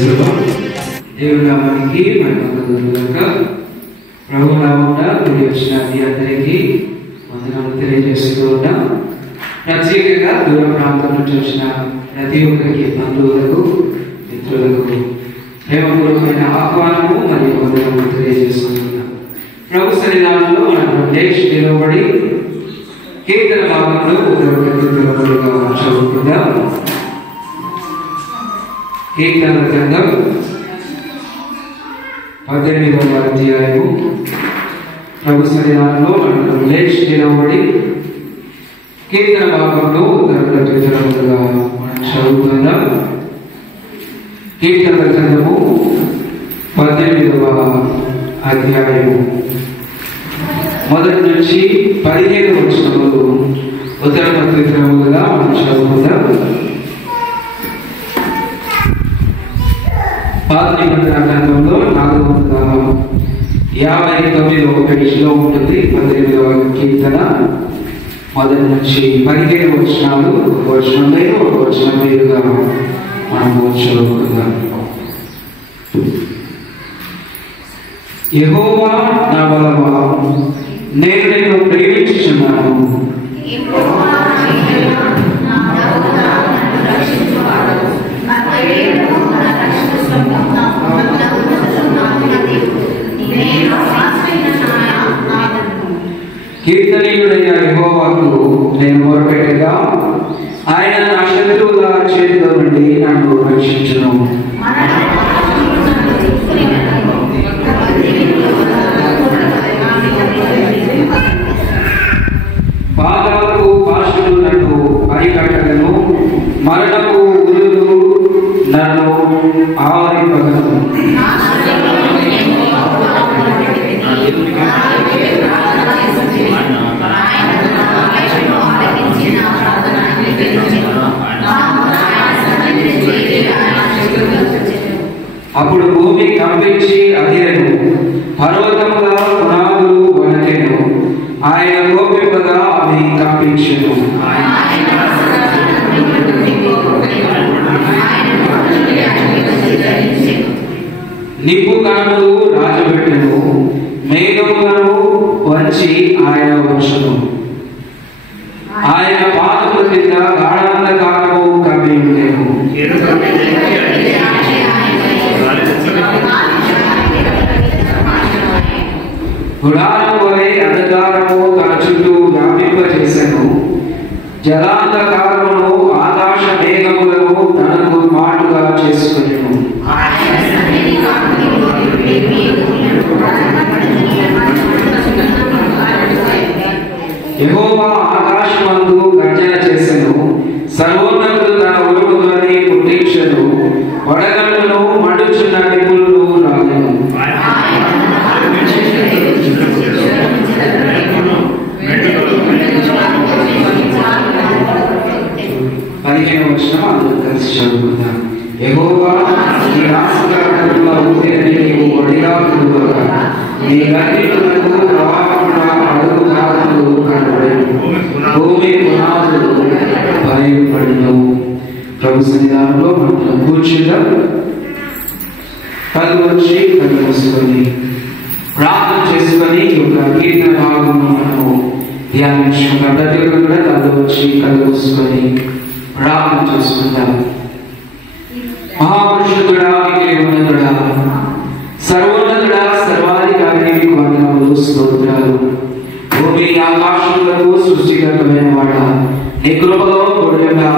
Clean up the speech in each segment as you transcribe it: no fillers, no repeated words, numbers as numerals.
దేవుని నామానికి ప్రభు నామమున కూడి వచ్చిన మీ అందరికీ వందనాలు తెలియజేస్తూ ఉన్నాం. ప్రత్యేకంగా దూర ప్రాంతం నుంచి వచ్చిన ప్రతి ఒక్కరికి బంధువులకు మిత్రులకు ప్రేమపూర్వకమైన ఆహ్వానము మరియు వందనము తెలియజేస్తున్నాం. ప్రభు సన్నిధానంలో మనం లేచి నిలబడి కీర్తన భాగంలో చదువుకుందాం. కీర్తన గ్రంథం 18వ అధ్యాయము. ప్రభు సన్నిధానంలో మనం లేచి నిలబడి కీర్తన భాగంలో చదువుకుందాం. కీర్తన గ్రంథము 18వ అధ్యాయము మొదటి నుంచి 15 వచనములు ఉత్తర పత్రికలుగా మనం చదువుకుందాం. పాత నిబంధన గ్రంథంలో 459వ పేజీలో ఉంటుంది. 18వ కీర్తన మొదటి నుంచి 15 వచనాలు, వచనం మీదుగా మనము చదువుకుందాం. యెహోవా నా బలమా, నేను నిన్ను ప్రేమించుచున్నాను. కీర్తనీయుడైన యెహోవాకు నేను మొరపెట్టగా ఆయన నా శత్రువుల చేతిలో నుండి నన్ను రక్షించును. బాధలకు పాశులు నన్ను అరికట్టగను, మరణపు ఉరులు నన్ను ఆవరింపగను. అప్పుడు భూమి కంపించి అదిరెను, పర్వతముల పునాదులు వణకెను. ఆయన కోపింపగా అవి కంపించెను. నిప్పు కణములు రాజబెట్టెను, మేఘములను వంచి ఆయన వచ్చును. ఆయన పాదముల కింద గాఢాంధకారము కమ్మి ఉండెను. గుడారం వలె అంధకారము తన చుట్టూ వ్యాపింపజేసెను. జలాంధకారమును ఆకాశ మేఘములను తనకు మాటుగా చేసుకొనెను. యెహోవా ఆకాశమందు గర్జన చేసెను, సర్వోన్నతుడు తన ఉరుముతోని పుట్టించెను. వడగళ్ళను మండుచున్న నిప్పులను రాలెను. 15వ వచనం అందరూ కలిసి చదువుకుందాం. యెహోవా నీ నాసికాగ్రముల ఊపిరిని నీవు వడిగాకుదువుగా, నీ గర్భిణులకు ప్రవాహమున అడుగుదారులు కనబడెను. భూమి పునాదులు బయలుపడెను. ప్రభు సన్నిధానంలో మనం కూర్చుందాం. కళ్ళు వచ్చి కళ్ళు మూసుకొని ప్రార్థన చేసుకొని ఈ యొక్క కీర్తన భాగంలో మనము ధ్యానించుకుందాం. ప్రతి ఒక్కరు కూడా కళ్ళు వచ్చి కళ్ళు మూసుకొని ప్రార్థన చేసుకుందాం. మహాపురుషుడా, ఉన్నతుడా, సర్వోన్నతుడా, సర్వాధికారి, నీకు వందనములు, స్తోత్రాలు. భూమి ఆకాశములకు సృష్టికర్తమైన వాడా, నీ కృపలో తోడుగా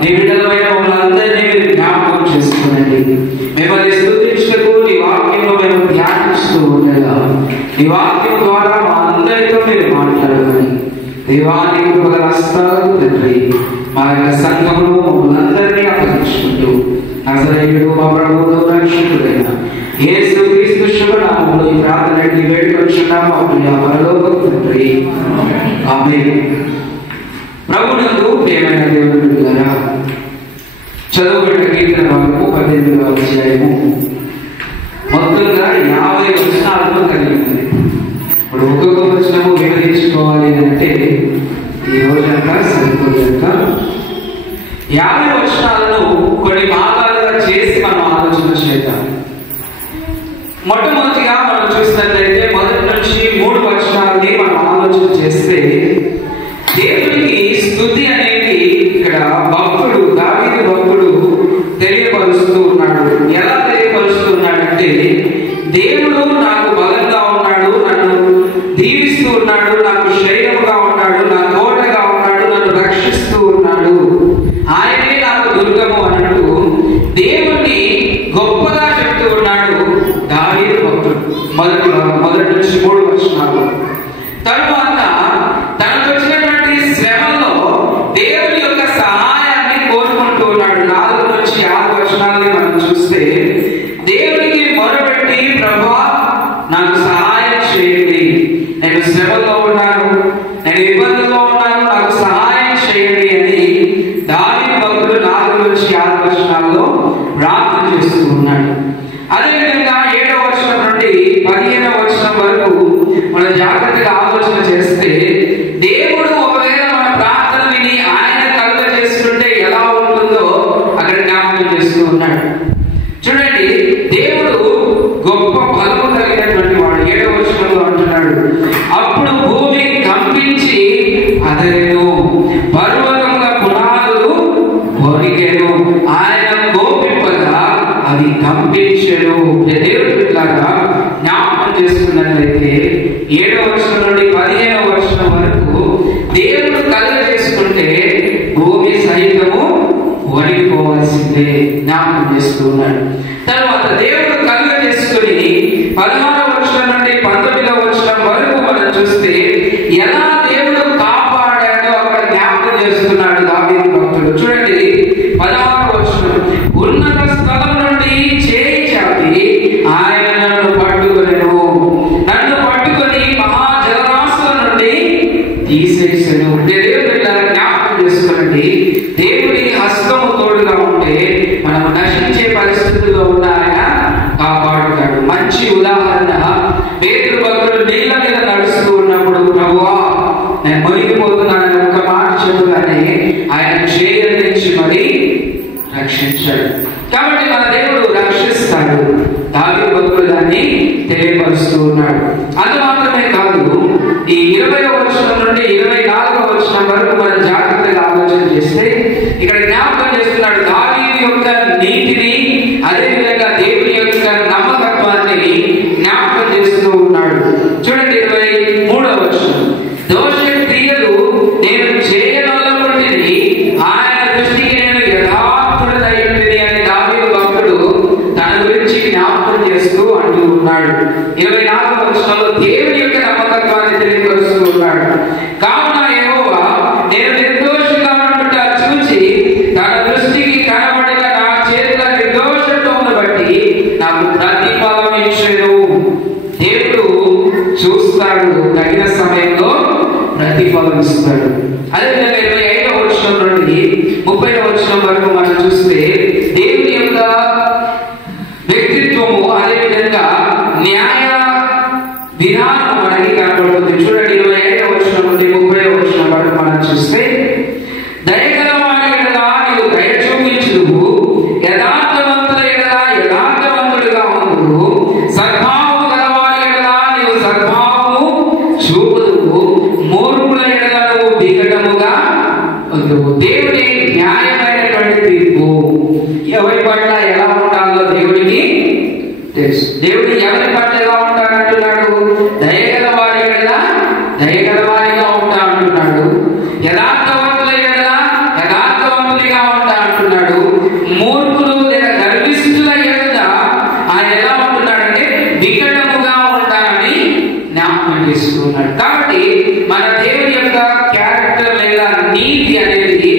నీ బిడ్డలమైన మమ్మల్ని మీరు జ్ఞాపకం చేసుకోనండి. మిమ్మల్ని స్తుతించుటకు నీ వాక్యంలో మేము ధ్యానిస్తూ ఉండగా నీ వాక్యం ద్వారా మా అందరితో మీరు మాట్లాడమని దేవానికి కృపగల హస్తాలు తండ్రి మా యొక్క సంఘమును మమ్మల్ని అందరినీ అప్పగించుకుంటూ నజరేయుడు మా ప్రభువును రక్షకుడైన యేసుక్రీస్తు శుభనామములో ఈ ప్రార్థనని వేడుకొంచున్నాము మా ప్రియ పరలోకపు తండ్రి, ఆమేన్. ప్రభువునందు ప్రియమైన దేవుని బిడ్డలారా, చదువుకున్న కీర్తన భాగము 18వ అధ్యాయము మొత్తంగా 50 వచనాలను కలిగి ఉంది. ఇప్పుడు ఒక్కొక్క వచనము వివరించుకోవాలి అంటే ఈ రోజంతా సరిపోదంతా 50 వచనాలను కొన్ని భాగాలుగా చేసి మనం ఆలోచన భక్తుడు దావీదు భక్తుడు తెలియపరుస్తూ ఉన్నాడు. ఎలా తెలియపరుస్తూ ఉన్నాడంటే, దేవుడు నాకు బలంగా ఉన్నాడు, నన్ను దీవిస్తూ ఉన్నాడు, నాకు శైలముగా ఉన్నాడు, నా తోటగా ఉన్నాడు, నన్ను రక్షిస్తూ ఉన్నాడు, ఆయనే నాకు దుర్గము అన్నట్టు దేవుణ్ణి గొప్పగా చెప్తూ ఉన్నాడు దావీదు భక్తుడు. మొదటి నుంచి 3 వచనాలు. తరువాత తనకు వచ్చినటువంటి శ్రమలో దేవుని యొక్క సహాయాన్ని కోరుకుంటూ ఉన్నాడు. 4 నుంచి 6 వచనాలని మనం చూస్తే, దేవునికి మొరపెట్టి, ప్రభువా నాకు సహాయం చేయండి, నేను శ్రమలో ఉన్నాను, నేను ఇబ్బందుల్లో ఉన్నాను, నాకు సహాయం చేయండి అని దావీదు భక్తుడు 4 నుంచి 6 వచనాల్లో ప్రార్థన చేస్తూ ఉన్నాడు. అదేవిధంగా 7వ వచనం నుండి 15వ వచనం వరకు మనం జాగ్రత్తగా ఆలోచన చేస్తే, దేవుడు ఒకవేళ మన ప్రార్థన విని ఆయన కలుగ చేస్తుంటే ఎలా ఉంటుందో అక్కడ జ్ఞాపకం చేస్తూ ఉన్నాడు. చూడండి, దేవుడు గొప్ప బలము కలిగినటువంటి వాడు. 7వ వచనంలో అంటున్నాడు, అప్పుడు భూమి కంపించి అదరెను, పర్వతముల పునాదులు వణికెను, ఆయన కోపింపగా అది కంపించెను. దేవుడు ఇట్లాగా జ్ఞాపకం చేసుకున్నట్లయితే 7వ వచనం నుండి 15వ వచనం వరకు దేవుడు కలుగ చేసుకుంటే భూమి సహితము వణికిపోవాల్సిందే జ్ఞాపకం చేస్తూ ఉన్నాడు. తర్వాత దేవుడు కలుగ చేసుకుని 16వ వచనం నుండి 19వ వచనం వరకు మనం చూస్తే ఎలా దేవుడు కాపాడాడో అక్కడ జ్ఞాపకం చేస్తున్నాడు దావీదు భక్తుడు. చూడండి, 16వ వచనం, ఉన్నత స్థలం నుండి చేయి చాపి ఆయన నన్ను పట్టుకొనెను, నన్ను పట్టుకొని మహాజలరాశుల నుండి తీసేసెను. దేవుడు ఇలా జ్ఞాపకం చేసుకోండి, దేవుడి హస్తము తోడుగా ఉంటే మనం నశించే పరిస్థితుల్లో ఉన్న ఆయన కాపాడుతాడు. మంచి ఉదాహరణ, పేతురు భక్తుడు నీళ్ళ మీద నడుస్తూ ఉన్నప్పుడు, ప్రభువా నేను మునిగిపోతున్నానని ఒక్క మాట చెప్పగానే ఆయన చేయనించి మరి రక్షించాడు. కాబట్టి మన దేవుడు రక్షిస్తాడు. దావీదు భక్తుడు దాన్ని తెలియపరుస్తూ ఉన్నాడు. అది మాత్రమే కాదు, ఈ 20వ వచనం నుండి 24వ వచనం వరకు మనం జాగ్రత్తగా ఆలోచన చేస్తే ఇక్కడ జ్ఞాపకం చేస్తున్నాడు దావీదు యొక్క నీతిని, అదేవిధంగా దేవుని యొక్క నమ్మకత్వాన్ని జ్ఞాపకం చేస్తూ ఉన్నాడు. చూడండి, 23వ వచనం, దోష క్రియలు నేను చేయనొల్లకుంటిని, ఆయన దృష్టికి నేను యథార్థుడనయ్యుంటిని అని దావీదు భక్తుడు తన గురించి జ్ఞాపకం చేస్తూ అంటూ ఉన్నాడు. 24వ వచనంలో దేవుని యొక్క నమ్మకత్వాన్ని తెలియపరుస్తూ ఉన్నాడు. కావున యెహోవా నేను నిర్దోషిగా ఉండుట చూచి తన దృష్టికి కనబడిన నా చేతుల నిర్దోషత్వమును బట్టి నాకు ప్రతిఫలం ఇచ్చెను. దేవుడు చూస్తాడు, తగిన సమయంలో ప్రతిఫలం ఇస్తాడు. అదేవిధంగా 25వ వచనం నుండి 30వ వచనం వరకు మనం చూస్తే దేవుని యొక్క వ్యక్తిత్వము, అదేవిధంగా న్యాయ విధానం మనకి కనబడుతుంది. చూడండి, 25వ వచనం నుండి 30వ వచనం వరకు మనం చూస్తే, దయగల వారి ఎడల నీవు దయ చూపించుదువు, యథార్థవంతుల ఎడల యథార్థవంతుడిగా ఉండువు, సద్భావము గల వారి ఎడల నీవు సద్భావము చూపుదువు, మూర్ఖుల ఎడల నువ్వు వికటముగా ఉండువు. దేవుని న్యాయమైనటువంటి తీర్పు ఎవరి పట్ల ఎలా ఉండాలో దేవుడికి తెలుసు. దేవుడు ఎవరి పట్ల ఎలా ఉంటాడంటున్నాడు, దయగల వారి ఎడల దయగల వారిగా ఉంటా అంటున్నాడు, యథార్థవంతుల ఎడల యథార్థవంతుడిగా ఉంటా అంటున్నాడు, మూర్ఖులు లేదా గర్విష్ఠుల ఎడల ఆయన ఎలా ఉంటున్నాడంటే వికటముగా ఉంటానని జ్ఞాపకం చేసుకున్నాడు. కాబట్టి మన దేవుని యొక్క క్యారెక్టర్ లేదా నీతి అనేది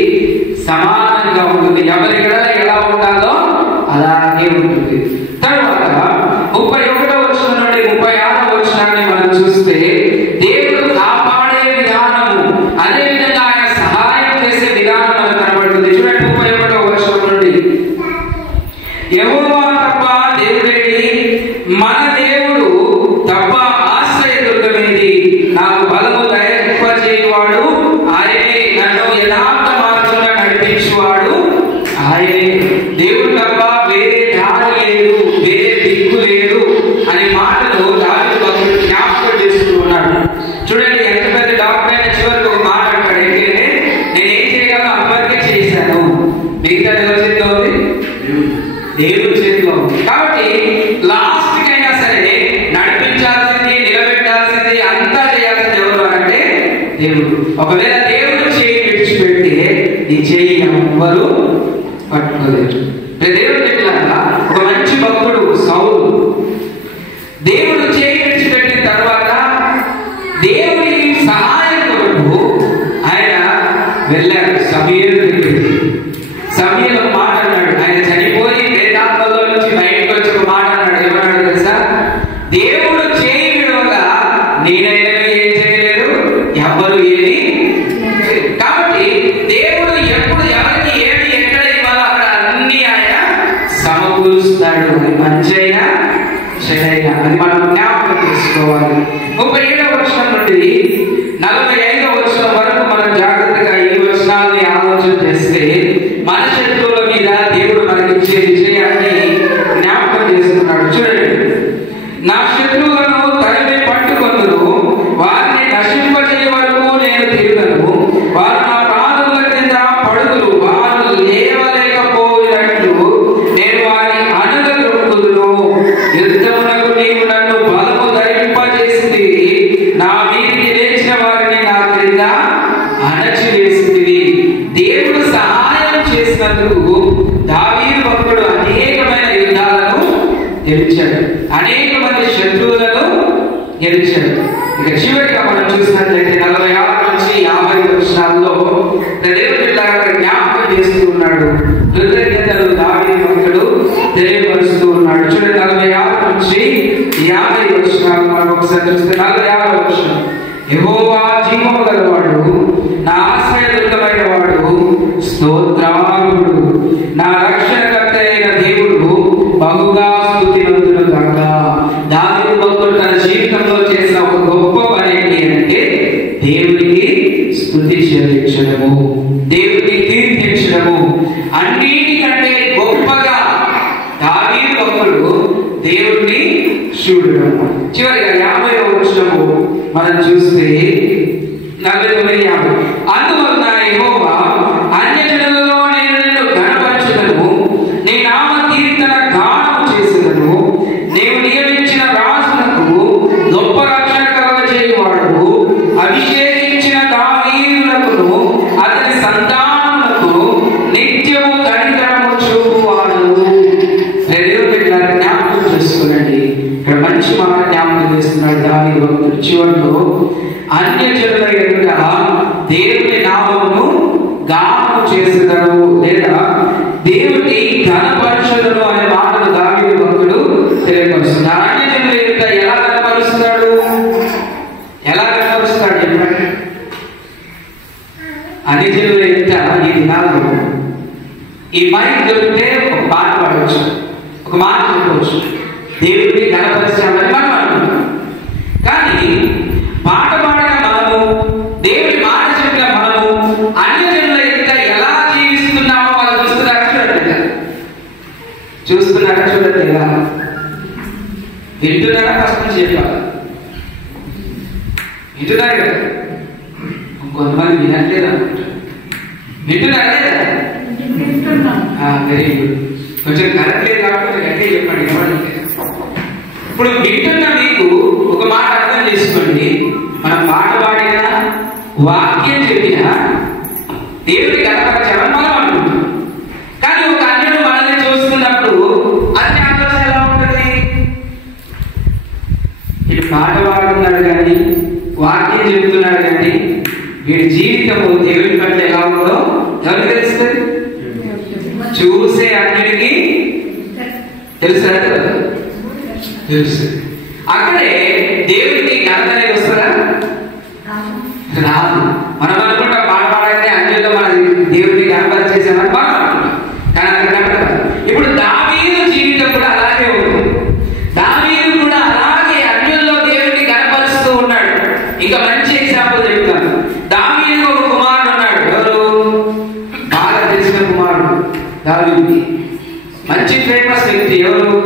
సమానంగా ఉంటుంది. ఎవరి ఎడల ఎలా ఉండాలో అలాగే ఉంటుంది. తర్వాత 31వ వచనం నుండి 36వ వచనాన్ని మనం చూస్తే దేవుడు కాపాడే విధానము, అదేవిధంగా ఆయన సహాయం చేసే విధానం మనకు కనబడుతుంది. చూడండి, 31వ వచనం నుండి, యెహోవా తప్ప దేవుడేడి, మన దేవుడు తప్ప ఆశ్రయ దుర్గమేది, నాకు బలము దయచేయువాడు ఆయనే, నన్ను యథార్థ మార్గంలో నడిపించువాడు ఆయనే. దేవుడు తప్ప వేరే దారి లేదు, వేరే దిక్కు లేదు అనే మాటలు దావీదు భక్తుడు జ్ఞాపకం చేస్తూ ఉన్నాడు. చూడండి, ఎంత పెద్ద డాక్టర్ అయిన చివరికి ఒక మాట అంటాడు, నేనేం చేయగలను అంతవరకే చేశాను, మిగతా ఎవరి చేతిలో ఉంది? దేవుడి చేతిలో ఉంది. కాబట్టి లాస్ట్ కైనా సరే నడిపించాల్సింది, నిలబెట్టాల్సింది, అంతా చేయాల్సింది ఎవరు అంటే దేవుడు. ఒకవేళ దేవుడు చేయి విడిచిపెడితే ఈ చేయి ఎవ్వరు పట్టుకోలేరు. దేవుడు చెప్పినాక ఒక మంచి భక్తుడు సౌలు దేవుడు చేయి విడిచిపెట్టిన తర్వాత దేవుడి సహాయం కొరకు ఆయన వెళ్ళాడు సమూయేలు దగ్గరికి. సమూయేలు మాట అన్నాడు, ఆయన చనిపోయి వేదాంతంలో నుంచి బయటకు వచ్చి ఒక మాట అన్నాడు. ఏమన్నాడు తెలుసా? దేవుడు చేయి విడవగా నేనైనా ఏం చేయలేదు, ఎవ్వరు ఏమి. కాబట్టి దేవుడు ఎప్పుడు ఎవరికి ఏమి ఎక్కడ ఇవ్వాలో అక్కడ అన్ని ఆయన సమకూరుస్తాడు. అది మంచైనా చెడైనా అది మనం జ్ఞాపకం చేసుకోవాలి. 37వ వచనం నుండి 45వ వచనం వరకు మనం జాగ్రత్తగా ఈ వచనాలని ఆలోచన చేస్తే మన శత్రువుల మీద దేవుడు మనకిచ్చే విజయాన్ని జ్ఞాపకం చేసుకున్నాడు. చూడండి, నా శత్రువులను తరిమి పట్టుకొందును, వారిని నశింపజేయ వరకు నేను తిరుగను. వారు నా పాదముల కింద పడుదురు, వారు లేవలేకపోయినట్లు నేను వారిని అనగదొక్కుదును. యుద్ధమునకు నీవు నన్ను బలము ధరింపజేసింది, నా మీదికి లేచిన వారిని నా క్రింద అణచివేసింది. దేవుడు సహాయం చేసినందుకు దావీదు భక్తుడు అనేకమైన యుద్ధాలను గెలిచాడు, అనేక మంది శత్రువులను గెలిచాడు. ఇక చివరిగా మనం చూసినట్లయితే 46 నుంచి 50 వచనాల్లో దేవుడు జ్ఞాపకం చేస్తూ ఉన్నాడు, కృతజ్ఞతలు దావీదు భక్తుడు తెలియపరుస్తూ ఉన్నాడు. చూడండి, 46 నుంచి 50 వచనాలు మనం ఒకసారి చూస్తే 46వ వచనం, యెహోవా జీవము గలవాడు, నా ఆశ్రయదుర్గమైన వాడు, స్తోత్రార్హుడు, నా రక్షణకర్త అయిన దేవుడు బహుగా స్తుతినందును గాక. దావీదు భక్తుడు తన జీవితంలో చేసిన ఒక గొప్ప పని ఏంటి అంటే దేవునికి స్తుతి చెల్లించడము, దేవునికి కీర్తించడము. అన్నిటికంటే గొప్పగా దావీదు భక్తుడు దేవుడిని చూడడం. చివరిగా 50వ వచనము మనం చూస్తే 49-50, అందువలన యెహోవా అన్యజనులలో నేను నిన్ను ఘనపరచుదను, నీ నామ కీర్తన గానము చేసేదను. నీవు నియమించిన రాజులకు గొప్ప రక్షణ కలుగజేయువాడు, అభిషేకించిన దావీదునకును అతని సంతానమునకు నిత్యము కనికరము చూపువాడు. జ్ఞాపకం చేసుకోనండి, ఇక్కడ మంచి మాట జ్ఞాపకం చేస్తున్నాడు దావీదు భక్తుడు. చివరిలో అన్యజనుల ఎదుట దేవుని నామమును గానము చేసేదను లేదా దేవుని ఘనపరచుదను అనే మాటలు దావీదు భక్తుడు తెలియపరుస్తున్నాడు. అన్యజనుల ఎదుట ఎలా కనపరుస్తున్నాడు? ఎలా కనపరుస్తాడు చెప్పండి? అన్యజనుల ఎదుట ఈ దినాల్లో ఈ మైక్ దొరికితే ఒక పాట పాడవచ్చు, ఒక మాట చెప్పవచ్చు, దేవుడిని ఘనపరిచామని మనం అనుకుంటాం. కానీ పాట పాడిన మనము, దేవుడి మాట చెప్పిన మనము అన్యజనుల ఎదుట ఎలా జీవిస్తున్నామో వాళ్ళు చూస్తున్నారా? చూడండి, చూస్తున్నారా? చూడండి, ఎలా వింటున్నారా? ఫస్ట్ నుంచి చెప్పాలి, వింటున్నారు కదా. కొంతమంది వినట్లేదు అనుకుంటారు, వింటున్నారా లేదా? Very good. కొంచెం కరెక్ట్ లేదు కాబట్టి గట్టిగా చెప్పండి, ఎవరంటే ఇప్పుడు వింటున్న మీకు ఒక మాట అర్థం చేసుకోండి. మనం పాట పాడినా వాక్యం చెప్పినా దేవుడి కనపరచాలని మనం అనుకుంటాం. కానీ ఒక అన్యుడు మనల్ని చూస్తున్నప్పుడు అన్ని ఆలోచన ఎలా ఉంటుంది? వీడు పాట పాడుతున్నాడు కానీ వాక్యం చెబుతున్నాడు కానీ వీడి జీవితము దేవుడి పట్ల ఎలా ఉందో ఎవరికి తెలుస్తుంది? చూసే అన్నిటికీ తెలుసా? తెలుసు. అక్కడే దేవుడికి ఘనత అనేది వస్తుందా? రాదు. మనం అనుకుంటాం పాట పాడగానే అన్యుల్లో మన దేవుడిని ఘనత చేసామని బాగా అనుకుంటాం, కానీ అక్కడ కనపడదు. ఇప్పుడు దావీదు జీవితం కూడా అలాగే ఉంది. దావీదు కూడా అలాగే అన్యుల్లో దేవుడిని కనపరుస్తూ ఉన్నాడు. ఇంకా మంచి ఎగ్జాంపుల్ చెప్తాను. దావీదు ఒక కుమారుడు ఉన్నాడు. ఎవరు? బాగా తెలిసిన కుమారుడు దావీదుకి. మంచి ఫేమస్ వ్యక్తి ఎవరు?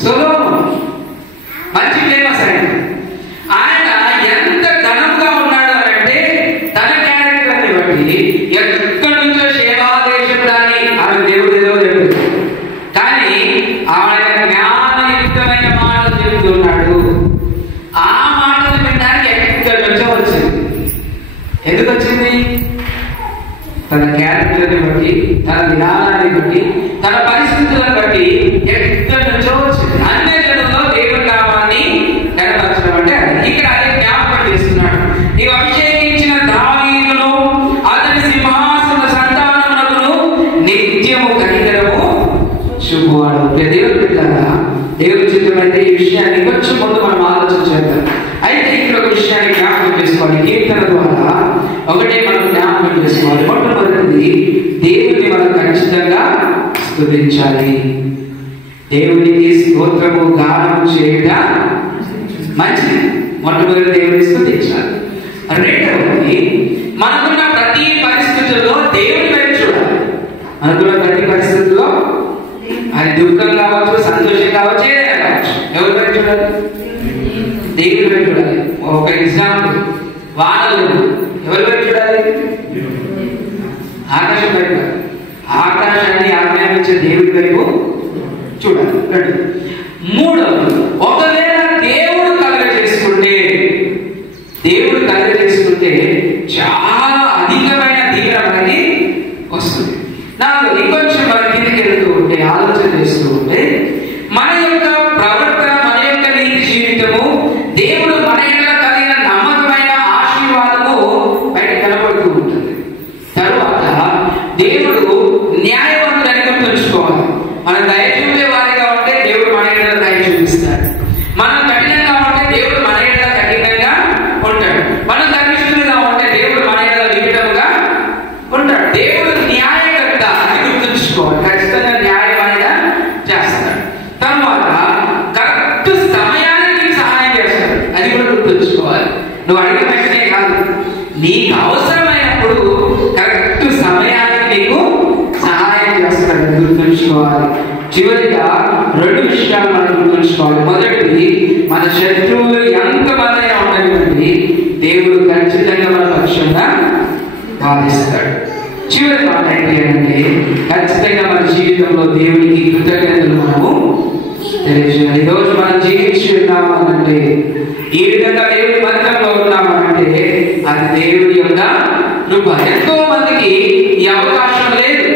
సొలొమోను. మంచి ఫేమస్ ఆయన. ఆయన ఎంత ఘనంగా ఉన్నాడు అంటే తన క్యారెక్టర్ ని బట్టి ఎక్కడి నుంచో బాధ్యతని బట్టి, తన జ్ఞానాన్ని బట్టి, తన పరిస్థితులను బట్టి ఎక్కడి నుంచో వచ్చింది. అన్ని జనంలో దేవుని నామాన్ని కనపరచడం అంటే ఇక్కడ అదే జ్ఞాపకం చేస్తున్నాడు. నీవు అభిషేకించిన దావీదును అతని సింహాసన సంతానమునకును నిత్యము కనికరము చూపువాడు. దేవుడు పెట్టారా? దేవుడి చిత్రమైతే ఈ విషయాన్ని కొంచెం ముందు మనం ఆలోచన చేద్దాం. అయితే ఇక్కడ ఒక విషయాన్ని జ్ఞాపకం చేసుకోవాలి. కీర్తన ద్వారా ఒకటే మనం జ్ఞాపకం చేసుకోవాలి. మొట్టమొదటిది, దేవుడిని మనం ఖచ్చితంగా స్తుతించాలి. దేవునికి స్తోత్రము గానం చేయడం మంచిది. మొట్టమొదటి దేవుడిని స్తుతించాలి. రెండవది, మనకున్న ప్రతి పరిస్థితుల్లో దేవుని వైపు చూడాలి. మనకున్న ప్రతి పరిస్థితుల్లో అది దుఃఖం కావచ్చు, సంతోషం కావచ్చు, ఏదైనా కావచ్చు, ఎవరి వైపు చూడాలి? దేవుని వైపు చూడాలి. ఒక ఎగ్జాంపుల్, వానలు ఎవరి వైపు చూడాలి? ఆకాశం వైపు. ఆకాశాన్ని ఆజ్ఞాపించే దేవుడి వైపు చూడాలి. మూడవది, ఒకవేళ దేవుడు కలగజేసుకుంటే చాలా అధికమైన దీవెన మనకి వస్తుంది. నాకు ఇంకొంచెం మన కిందకి వెళ్తూ ఉంటే, ఆలోచన చేస్తూ ఉంటే, మన యొక్క ప్రవర్తన, మన యొక్క నీతి జీవితము, దేవుడు మన యొక్క కలిగిన నమ్మకమైన ఆశీర్వాదము బయట కనబడుతూ ఉంటుంది. తరువాత దేవుడు న్యాయవంతులని గుర్తుంచుకోవాలి. మనం దయ చూపే వారిగా ఉంటే దేవుడు మన యొక్క దయ చూపిస్తాడు. మనం కఠినంగా ఉంటే దేవుడు మన యొక్క కఠినంగా ఉంటాడు. మనం గర్విష్ఠులుగా ఉంటే దేవుడు మన యొక్క వికటముగా ఉంటాడు. దేవుడు న్యాయకర్త అని గుర్తుంచుకోవాలి. ఖచ్చితంగా న్యాయం ఆయన చేస్తాడు. తర్వాత కరెక్ట్ సమయానికి సహాయం చేస్తాడు. అది కూడా గుర్తుంచుకోవాలి. నువ్వు అడిగిన వెంటనే కాదు, నీకు అవసరమైనప్పుడు కరెక్ట్ సమయానికి నీకు సహాయం చేస్తాడు. గుర్తుంచుకోవాలి. చివరిగా రెండు విషయాలు మనం గుర్తుంచుకోవాలి. మొదటిది, మన శత్రువులు ఎంతమంది ఉండనివ్వండి, దేవుడు ఖచ్చితంగా మన పక్షంగా వాదిస్తాడు. చివరి మాట ఏంటంటే, ఖచ్చితంగా మన జీవితంలో దేవునికి కృతజ్ఞతలు మనము తెలియజేయాలి. ఈరోజు మనం జీవించి ఉన్నాము అంటే, ఈ విధంగా దేవుడి మందిరంలో ఉన్నామంటే అది దేవుడి యొక్క కృప. ఎంతో మందికి ఈ అవకాశం లేదు.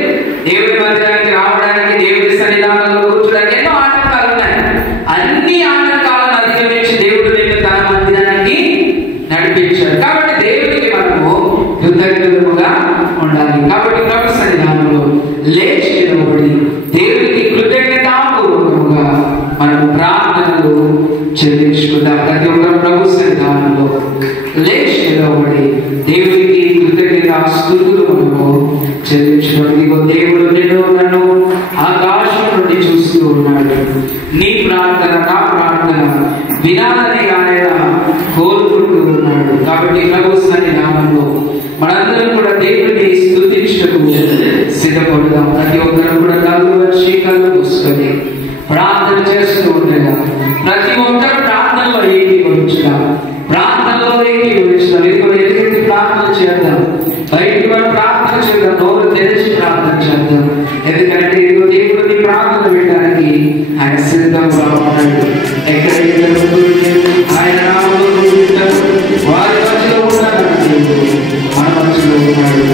దేవుడి మందిరానికి రావడానికి, దేవుడి సన్నిధానంలో కూర్చోడానికి ఎన్నో ఆటంకాలు ఉన్నాయి. అన్ని ఆటంకాలను అధిగమించి దేవుడు నిన్ను తన మందిరానికి నడిపించాడు. కాబట్టి దేవుడికి మనము కృతజ్ఞతలుగా ఉండాలి. కాబట్టి ప్రభు సన్నిధానంలో లేచి నిలబడి దేవుడికి కృతజ్ఞతాపూర్వకంగా మనం ప్రార్థనలు చెల్లించుకుందాం. ప్రతి ఒక్క ప్రభు సన్నిధానంలో లేచి నిలబడి దేవుడికి కృతజ్ఞతాస్తుతులు మనము చెల్లించుకోండి. దేవుడు నిన్ను నన్ను ఆకాశం నుండి చూస్తూ ఉన్నాడు. నీ ప్రార్థన, నా ప్రార్థన వినాలని ఆయన కోరుకుంటూ ఉన్నాడు. కాబట్టి ప్రభు సన్నిధానంలో మనందరం కూడా దేవుడిని స్తుతించటకు సిద్ధపడదాం. ప్రతి ఒక్కరు కూడా కళ్ళు వచ్చి కళ్ళు మూసుకొని ప్రార్థన చేస్తూ ఉండగా ప్రతి ఒక్కరు ప్రార్థనలో ఏకీభవించుదాం. ప్రార్థనలో ఏకీభవించుదాం. ఇది కూడా ఎదుటి ప్రార్థన చేద్దాం. బయటికి మనం ప్రార్థన చేద్దాం. నోరు తెరిచి ప్రార్థన చేద్దాం. ఎందుకంటే ఇదిగో దేవుడిని ప్రార్థన పెట్టడానికి ఆయన సిద్ధంగా ఉన్నాడు. ఎక్కడైతే ఆయన నామములో వారి మధ్యలో ఉన్నాడు, మన మధ్యలో ఉన్నాడు.